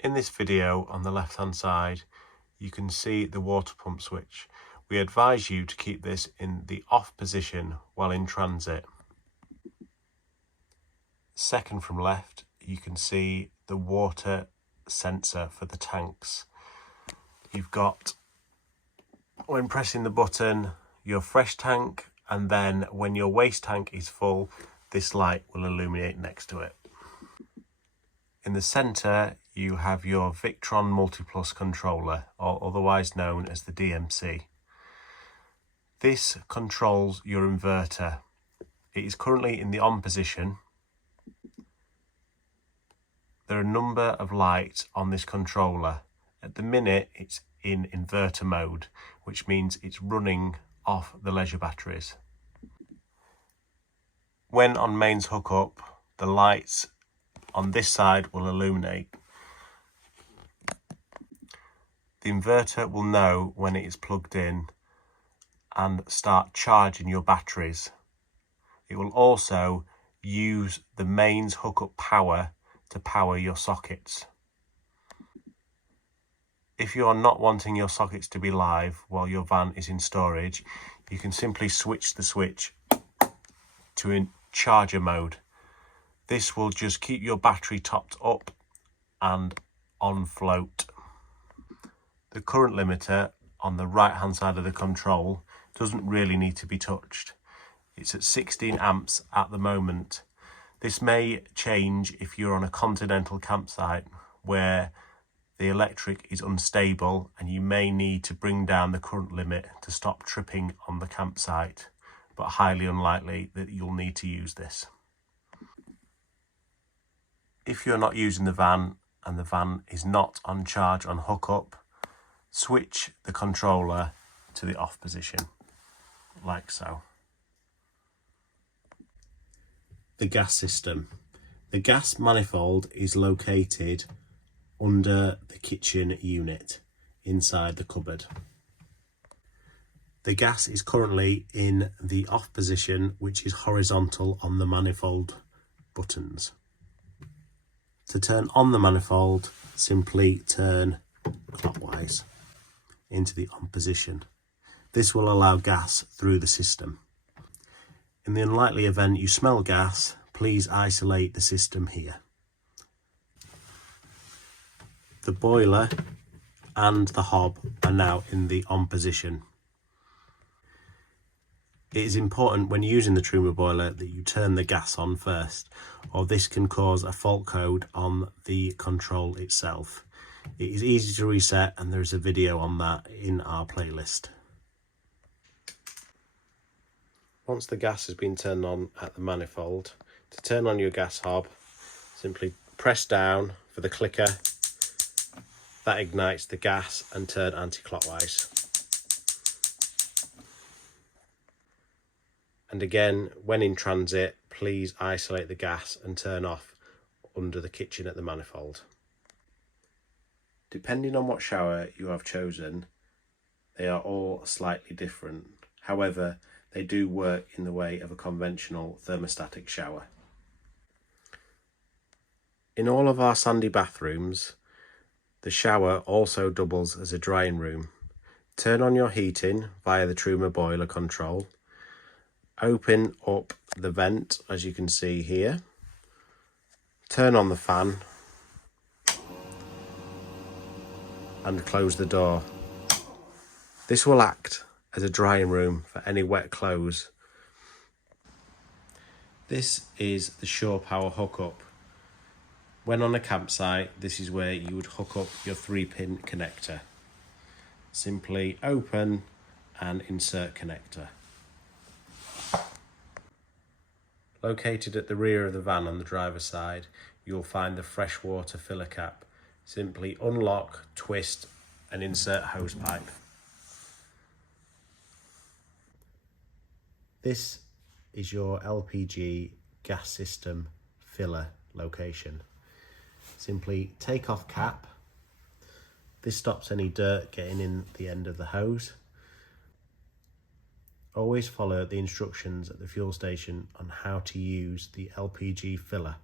In this video on the left hand side you can see the water pump switch. We advise you to keep this in the off position while in transit. Second from left you can see the water sensor for the tanks. You've got, when pressing the button, your fresh tank, and then when your waste tank is full, this light will illuminate next to it. In the centre you have your Victron Multiplus controller, or otherwise known as the DMC. This controls your inverter. It is currently in the on position. There are a number of lights on this controller. At the minute it's in inverter mode, which means it's running off the leisure batteries. When on mains hookup, the lights on this side will illuminate. The inverter will know when it is plugged in and start charging your batteries. It will also use the mains hookup power to power your sockets. If you are not wanting your sockets to be live while your van is in storage, you can simply switch the switch to in charger mode. This will just keep your battery topped up and on float. The current limiter on the right hand side of the control doesn't really need to be touched. It's at 16 amps at the moment. This may change if you're on a continental campsite where the electric is unstable and you may need to bring down the current limit to stop tripping on the campsite, but highly unlikely that you'll need to use this. If you're not using the van and the van is not on charge on hookup, switch the controller to the off position, like so. The gas system. The gas manifold is located under the kitchen unit inside the cupboard. The gas is currently in the off position, which is horizontal on the manifold buttons. To turn on the manifold, simply turn clockwise into the on position. This will allow gas through the system. In the unlikely event you smell gas, please isolate the system here. The boiler and the hob are now in the on position. It is important when using the Truma boiler that you turn the gas on first, or this can cause a fault code on the control itself. It is easy to reset and there is a video on that in our playlist. Once the gas has been turned on at the manifold, to turn on your gas hob, simply press down for the clicker. That ignites the gas and turn anti-clockwise. And again, when in transit, please isolate the gas and turn off under the kitchen at the manifold. Depending on what shower you have chosen, they are all slightly different. However, they do work in the way of a conventional thermostatic shower. In all of our sandy bathrooms, the shower also doubles as a drying room. Turn on your heating via the Truma boiler control. Open up the vent, as you can see here. Turn on the fan and close the door. This will act as a drying room for any wet clothes. This is the shore power hookup. When on a campsite, this is where you would hook up your 3-pin connector. Simply open and insert connector. Located at the rear of the van on the driver's side, you'll find the freshwater filler cap. Simply unlock, twist and insert hose pipe. This is your LPG gas system filler location. Simply take off cap. This stops any dirt getting in the end of the hose. Always follow the instructions at the fuel station on how to use the LPG filler.